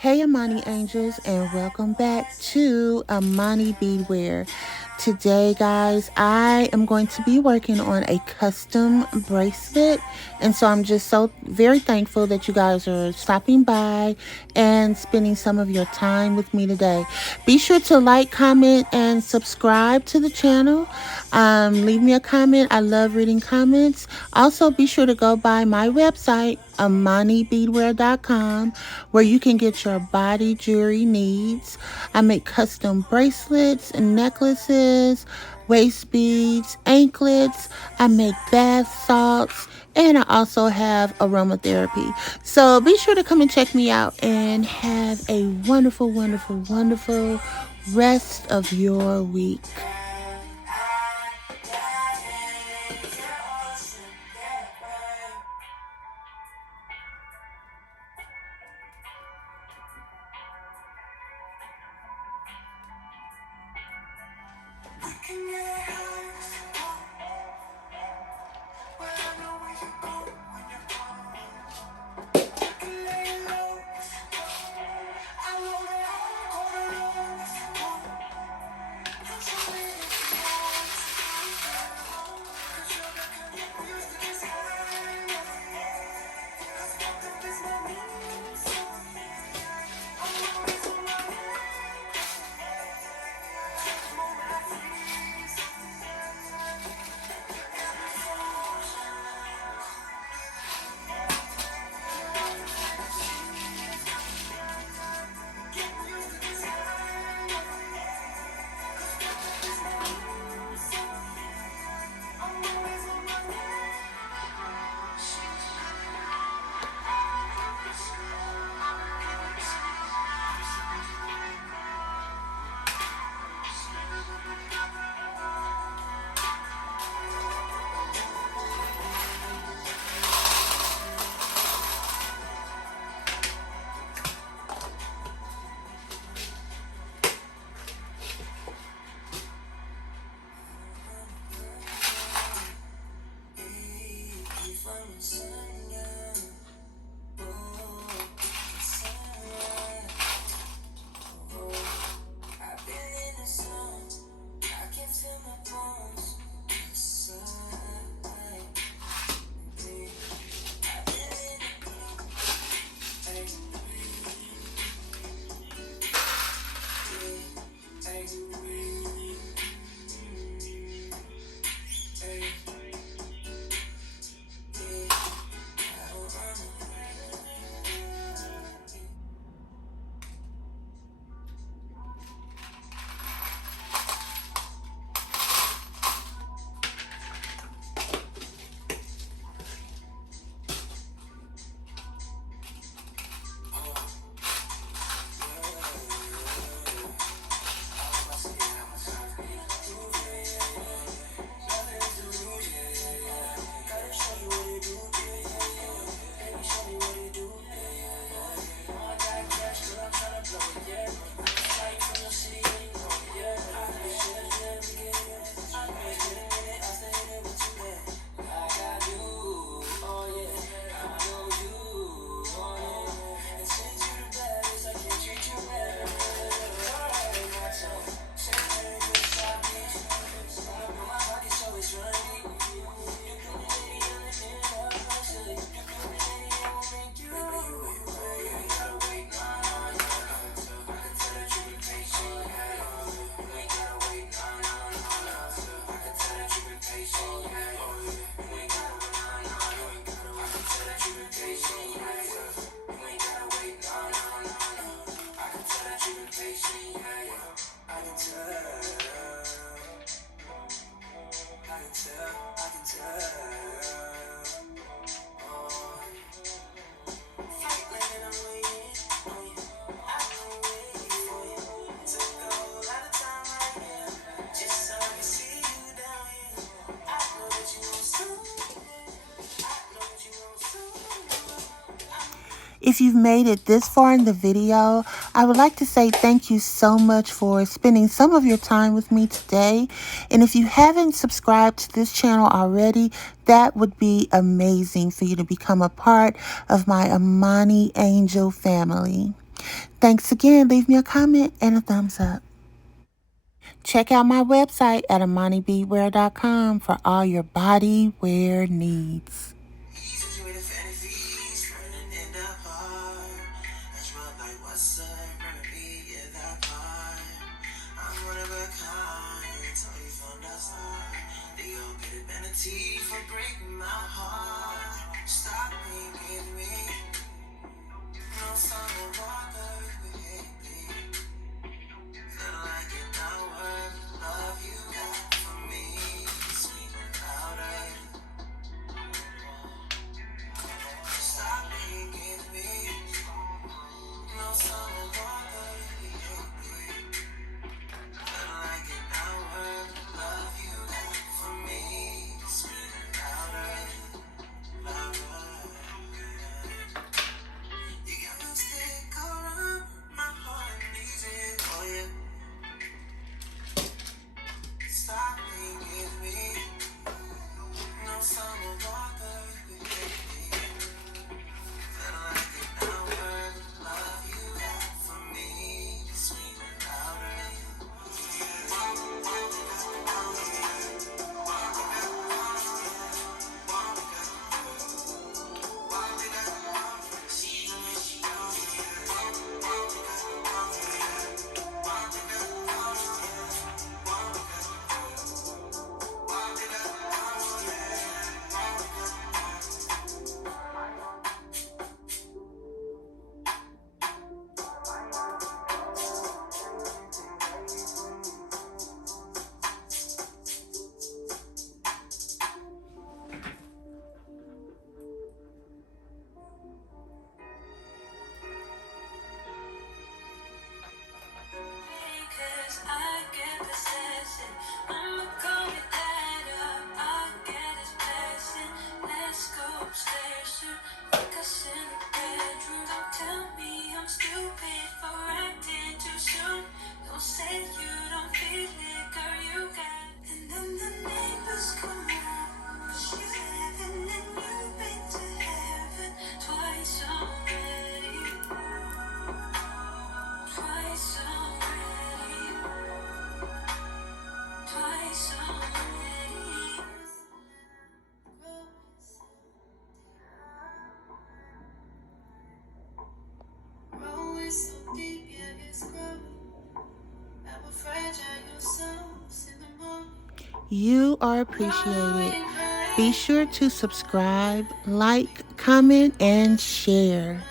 Hey Amani Angels, and welcome back to Amani Beadwear. Today, guys, I am going to be working on a custom bracelet, and so I'm just so very thankful that you guys are stopping by and spending some of your time with me today. Be sure to like, comment, and subscribe to the channel. Leave me a comment. I love reading comments. Also, be sure to go by my website, AmaniBeadwear.com, where you can get your body jewelry needs. I make custom bracelets and necklaces, waist beads, anklets. I make bath salts, and I also have aromatherapy. So be sure to come and check me out and have a wonderful, wonderful, wonderful rest of your week. If you've made it this far in the video, I would like to say thank you so much for spending some of your time with me today. And if you haven't subscribed to this channel already, that would be amazing for you to become a part of my Amani Angel family. Thanks again. Leave me a comment and a thumbs up. Check out my website at AmaniBeadwear.com for all your body wear needs. For breaking my heart, stop thinking me. No sun will water you hate me. Feel like you're not worth the love you got for me. Sweet louder. Stop thinking me. No sun will water you hate me. Feel like you're not worth the love you got for me. Sweet louder. You got to stick around, my heart needs it. Oh yeah. Stop thinking me. No summer water, you hate me. Feel like it now worth the love you got for me. Sweet and louder. You are appreciated. Be sure to subscribe, like, comment, and share.